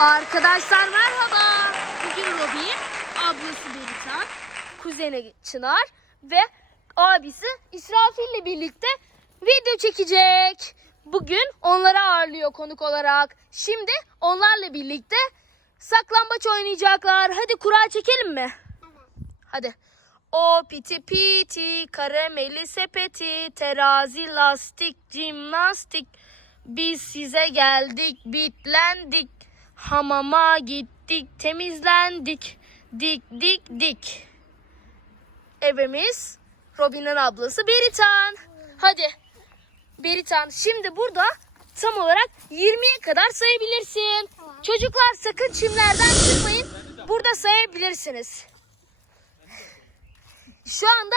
Arkadaşlar merhaba. Bugün Robin, ablası Beritan, kuzeni Çınar ve abisi İsrafil ile birlikte video çekecek. Bugün onları ağırlıyor konuk olarak. Şimdi onlarla birlikte saklambaç oynayacaklar. Hadi kura çekelim mi? Hadi. O piti piti, karameli sepeti, terazi lastik, jimnastik. Biz size geldik, bitlendik. Hamama gittik, temizlendik. Dik dik dik. Evimiz Robin'in ablası Beritan. Hadi. Beritan şimdi burada tam olarak 20'ye kadar sayabilirsin. Çocuklar sakın çimlerden çıkmayın. Burada sayabilirsiniz. Şu anda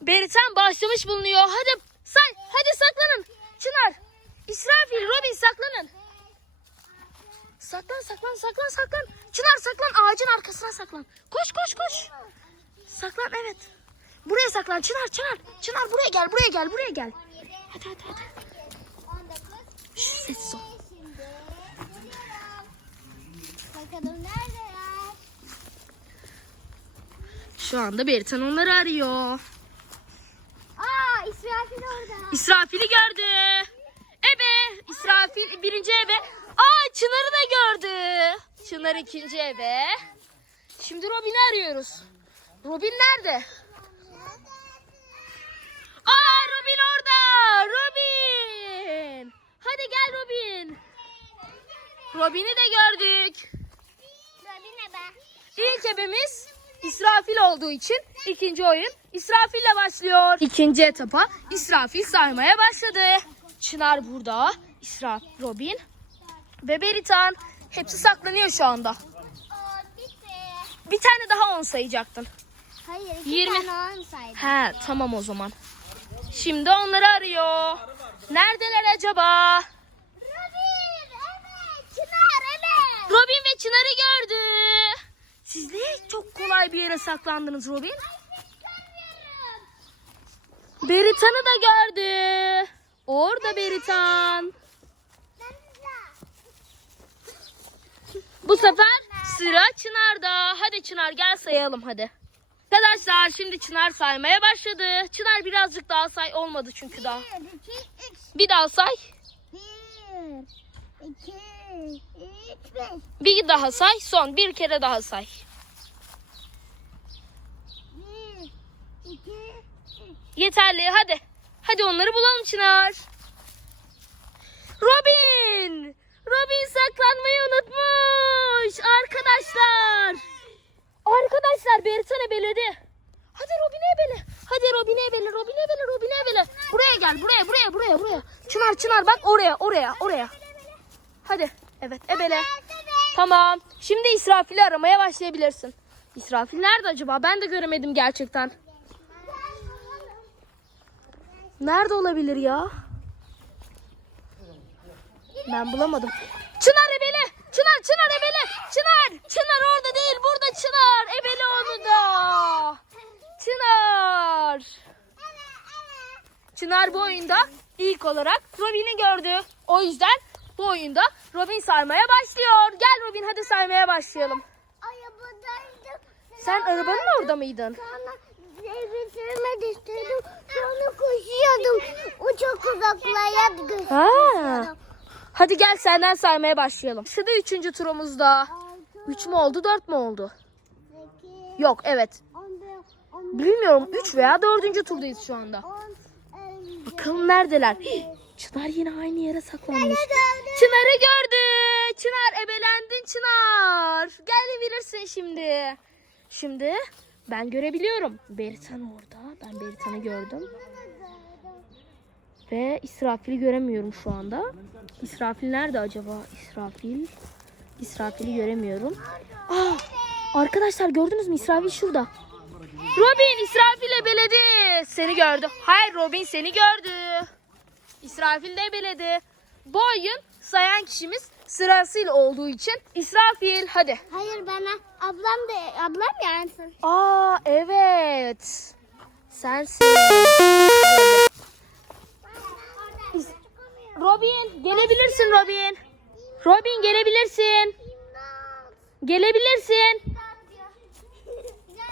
Beritan başlamış bulunuyor. Hadi say, hadi saklanın. Çınar, İsrafil, Robin saklanın. Saklan, saklan, saklan, saklan. Çınar saklan, ağacın arkasına saklan. Koş, koş, koş. Saklan, evet. Buraya saklan, Çınar, Çınar. Çınar buraya gel, buraya gel, buraya gel. Hadi, hadi, hadi. Şş, sessiz ol. Şu anda Beritan onları arıyor. Aa İsrafil orada. İsrafil'i gördü. Ebe. İsrafil birinci eve. Çınar'ı da gördü. Çınar ikinci eve. Şimdi Robin'i arıyoruz. Robin nerede? Aa Robin orada. Robin. Hadi gel Robin. Robin'i de gördük. Robin'e ben. İlk ebemiz İsrafil olduğu için ikinci oyun İsrafil'le başlıyor. İkinci etapa İsrafil saymaya başladı. Çınar burada, İsraf, Robin ve Beritan. Hepsi saklanıyor şu anda. Bir tane daha on sayacaktın. Hayır iki Yirmi. tane on saydım. He tamam o zaman. Şimdi onları arıyor. Neredeler acaba? Robin evet. Çınar evet. Robin ve Çınar'ı gördü. Siz niye çok kolay bir yere saklandınız Robin? Beritan'ı da gördü. Orada Beritan. Bu sefer sıra Çınar'da. Hadi Çınar gel sayalım hadi. Arkadaşlar şimdi Çınar saymaya başladı. Çınar birazcık daha say olmadı çünkü daha. Bir, iki, üç. Bir daha say. Bir, iki, üç, beş. Bir daha say. Son bir kere daha say. Bir, iki, üç. Yeterli hadi. Hadi onları bulalım Çınar. Robin! Robin saklanmayı unutmuş. Arkadaşlar. Arkadaşlar Beritan ebeledi. Hadi Robin'i ebele. Hadi Robin'i ebele. Robin'i ebele. Robin'i ebele. Buraya gel. Buraya buraya buraya buraya. Çınar Çınar bak oraya oraya oraya. Hadi. Evet ebele. Tamam. Şimdi İsrafil'i aramaya başlayabilirsin. İsrafil nerede acaba? Ben de göremedim gerçekten. Nerede olabilir ya? Ben bulamadım. Çınar ebele. Çınar Çınar ebele. Çınar. Çınar orada değil burada Çınar. Ebele onu da. Çınar. Çınar bu oyunda ilk olarak Robin'i gördü. O yüzden bu oyunda Robin saymaya başlıyor. Gel Robin hadi saymaya başlayalım. Arabadaydım. Sen arabanın orada mıydın? Sonra sürmek istedim. Sonra koşuyordum. O çok uzaklara gösteriyorum. Hadi gel senden saymaya başlayalım. Şurada üçüncü turumuzda. Üç mü oldu dört mü oldu? Yok evet. Bilmiyorum üç veya dördüncü turdayız şu anda. Bakalım neredeler? Çınar yine aynı yere saklanmış. Çınar'ı gördü. Çınar ebelendin Çınar. Gelebilirsin şimdi. Şimdi ben görebiliyorum. Beritan orada. Ben Beritan'ı gördüm. Ve İsrafil'i göremiyorum şu anda. İsrafil nerede acaba? İsrafil. İsrafil'i göremiyorum. Aa, arkadaşlar gördünüz mü? İsrafil şurada. Robin İsrafil'e beledi. Seni gördü. Hayır Robin seni gördü. İsrafil de beledi. Bu oyun sayan kişimiz sırasıyla olduğu için İsrafil hadi. Hayır bana ablam da ablam yansın. Aa evet. Sensin. Robin gelebilirsin Robin. Robin gelebilirsin. Gelebilirsin.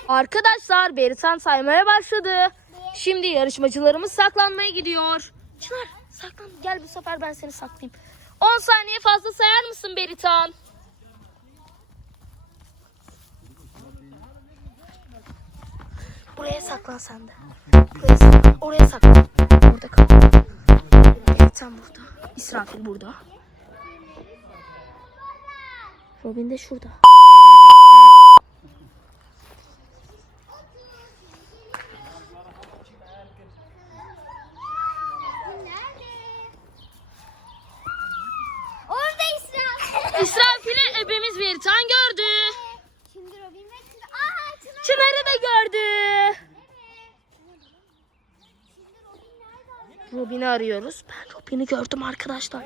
Arkadaşlar Beritan saymaya başladı. Şimdi yarışmacılarımız saklanmaya gidiyor. Çınar saklan gel bu sefer ben seni saklayayım. 10 saniye fazla sayar mısın Beritan? Buraya saklan sen de. Buraya saklan. Oraya saklan. Burada kal. Beritan burada. İsrafil burada. Robin de şurada. Orada İsra. İsrafil'i ebemiz Beritan gördü. Şimdi Robin ve Çınar. Aa Çınar. Çınar'ı da gördü. Robin'i arıyoruz. Ben Robin'i gördüm arkadaşlar.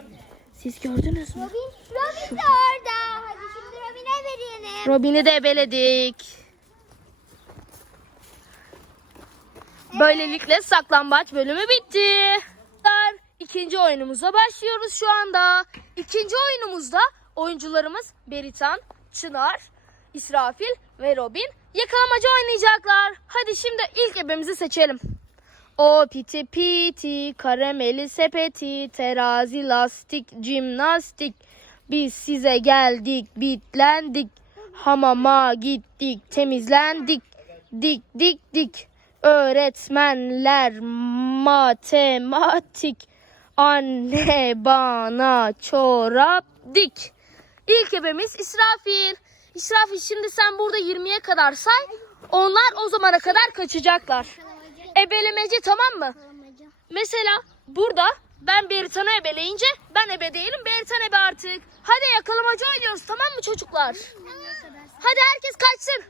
Siz gördünüz mü? Robin, Robin de orada. Hadi şimdi Robin'e verelim. Robin'i de ebeledik. Böylelikle saklambaç bölümü bitti. İkinci oyunumuza başlıyoruz şu anda. İkinci oyunumuzda oyuncularımız Beritan, Çınar, İsrafil ve Robin yakalamaca oynayacaklar. Hadi şimdi ilk ebemizi seçelim. O piti piti, karameli sepeti, terazi lastik, jimnastik. Biz size geldik, bitlendik. Hamama gittik, temizlendik. Dik dik dik. Öğretmenler matematik. Anne bana çorap dik. İlk ebemiz İsrafil. İsrafil şimdi sen burada 20'ye kadar say. Onlar o zamana kadar kaçacaklar. Ebelemeci tamam mı? Mesela burada ben Beritan'ı ebeleyince ben ebe değilim Beritan ebe artık. Hadi yakalamacı oynuyoruz tamam mı çocuklar? Hadi herkes kaçsın.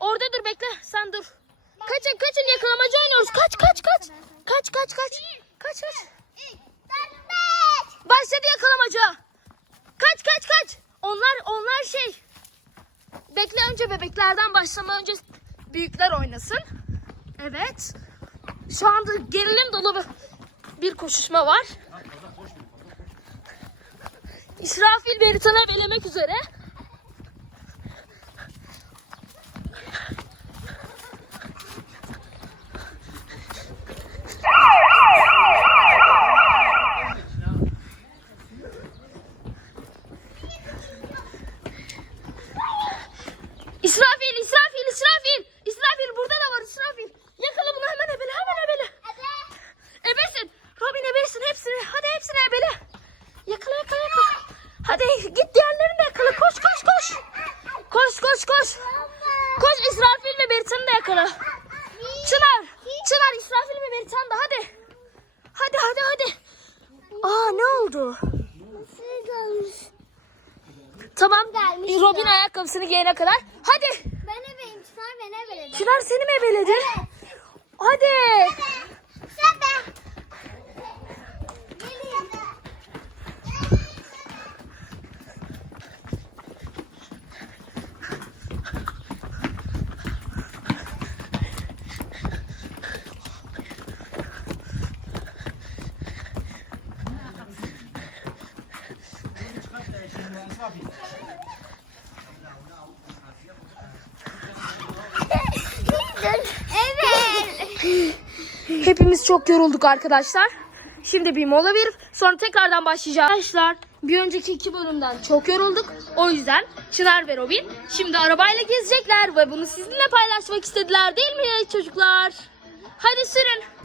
Orada dur bekle sen dur. Kaçın kaçın yakalamacı oynuyoruz. Kaç kaç kaç. Kaç kaç kaç. Kaç kaç. Başladı yakalamaca. Kaç kaç kaç. Onlar onlar şey. Bekle önce bebeklerden başlama önce büyükler oynasın. Evet. Şu anda gerilim dolu bir- koşuşma var. İsrafil Beritan'ı belemek üzere. İsrafil, İsrafil, İsrafil. İsrafil burada da var İsrafil. Yakala bunu hemen ebele, hemen ebele. Ebesin. Robin ebesin hepsini. Hadi hepsini ebele. Yakala yakala yakala. Hadi git diğerlerini de yakala. Koş koş koş. Koş koş koş. Koş İsrafil ve Beritan'ı da yakala. Çınar. Çınar İsrafil ve Beritan da hadi. Hadi hadi hadi. Aa ne oldu? Tamam. Gelmiş Ayakkabısını giyene kadar. Hadi. Ben ebeyim. Çınar ben ebeledim. Çınar seni mi ebeledi? Hadi. Sen de. Gelin. Evet. Hepimiz çok yorulduk arkadaşlar. Şimdi bir mola verip sonra tekrardan başlayacağız. Arkadaşlar bir önceki iki bölümden çok yorulduk. O yüzden Çınar ve Robin şimdi arabayla gezecekler ve bunu sizinle paylaşmak istediler değil mi çocuklar? Hadi sürün.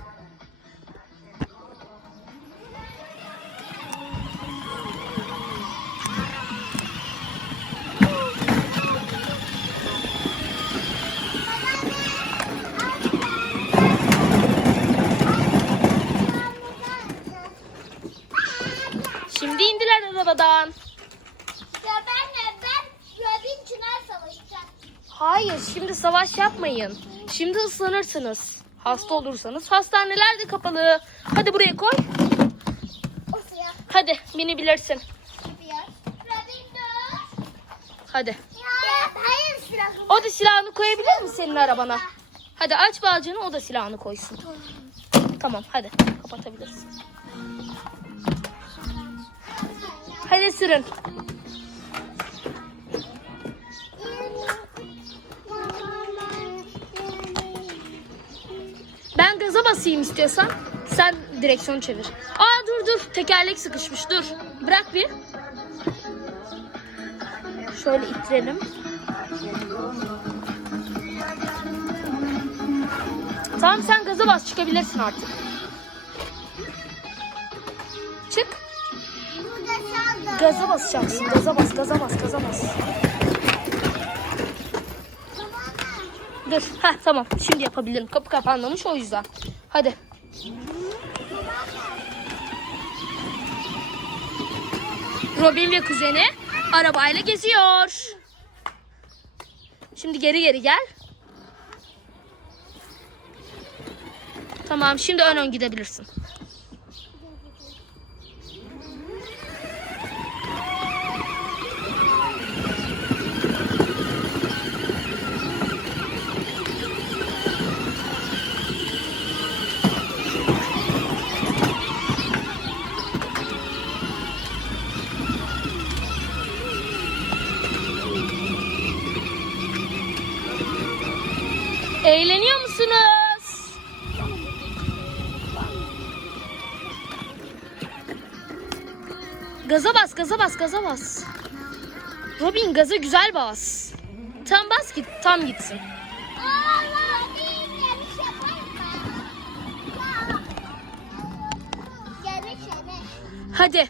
Savaş yapmayın. Şimdi ıslanırsınız. Hasta olursanız hastaneler de kapalı. Hadi buraya koy. Hadi. Robin dur. Hadi. O da silahını koyabilir mi senin arabana? Hadi aç bağcını o da silahını koysun. Tamam hadi kapatabilirsin. Hadi sürün. Basayım istiyorsan. Sen direksiyonu çevir. Aa dur dur. Tekerlek sıkışmış. Dur. Bırak bir. Şöyle ittirelim. Tamam sen gaza bas çıkabilirsin artık. Çık. Gaza basacaksın. Gaza bas, gaza bas, gaza bas. Dur. Heh tamam. Şimdi yapabilirim. Kapı kapanmamış o yüzden. Hadi. Robin ve kuzeni arabayla geziyor. Şimdi geri geri gel. Tamam şimdi ön ön gidebilirsin. Eğleniyor musunuz? Gaza bas, gaza bas, gaza bas. Robin gaza güzel bas. Tam bas git, tam gitsin. Hadi.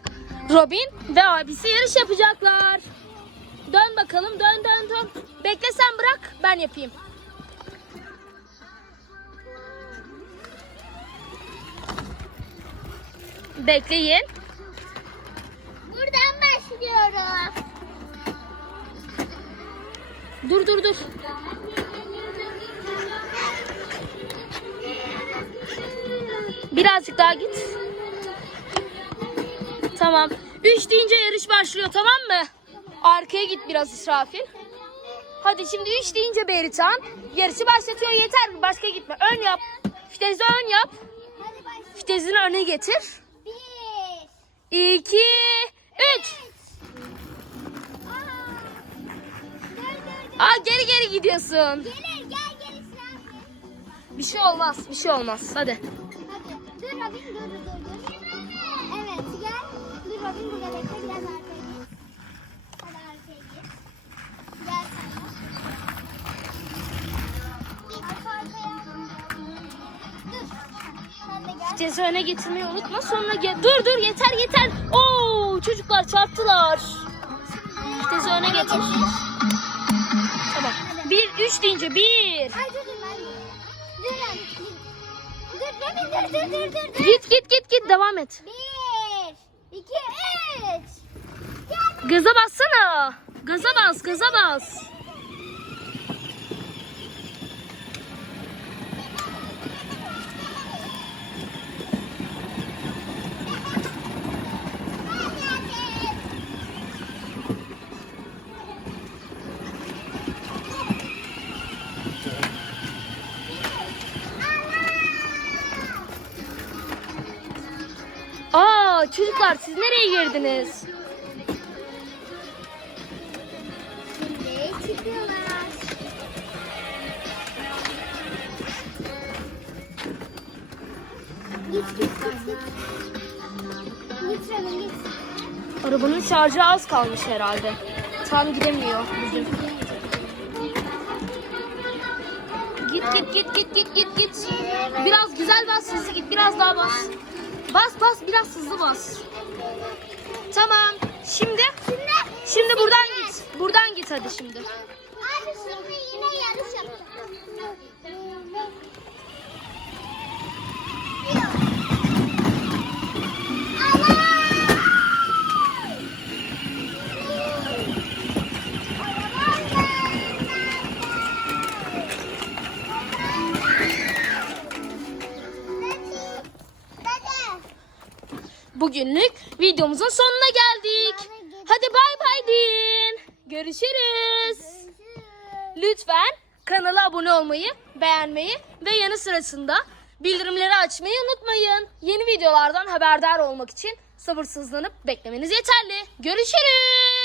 Robin ve abisi yarış yapacaklar. Dön bakalım, dön dön dön. Bekle sen bırak, ben yapayım. Bekleyin. Buradan başlıyorum. Dur dur dur. Birazcık daha git. Tamam. Üç deyince yarış başlıyor tamam mı? Arkaya git biraz İsrafil. Hadi şimdi üç deyince Beritan. Yarışı başlatıyor yeter. Başka gitme. Ön yap. Fitezi ön yap. Fitezini öne getir. İki, üç. Aa. Geri geri gidiyorsun. Gelir gel gel İsrafil. Bir şey olmaz. Bir şey olmaz. Hadi. Hadi. Dur Robin dur dur dur. dur. Evet gel. Dur Robin burada bekle biraz Vitesi öne getirmeyi unutma sonra gel. Dur dur yeter yeter. Oo çocuklar çarptılar. Vitesi öne getir. Tamam. Bir üç deyince bir. Ay dur dur ben. Dur. Dur dur dur dur dur. dur. Git git git git devam et. Bir. iki, üç. Gaza bassana. Gaza bas gaza bas. Çocuklar siz nereye girdiniz? Arabanın şarjı az kalmış herhalde. Tam gidemiyor bugün. Git git git git git git git. Biraz güzel bas hızlı git biraz daha bas. Bas bas biraz hızlı bas. Tamam. Şimdi Şimdi buradan git. Buradan git hadi şimdi. Abi şimdi Bugünlük videomuzun sonuna geldik. Hadi bay bay deyin. Görüşürüz. Lütfen kanala abone olmayı, beğenmeyi ve yanı sırasında bildirimleri açmayı unutmayın. Yeni videolardan haberdar olmak için sabırsızlanıp beklemeniz yeterli. Görüşürüz.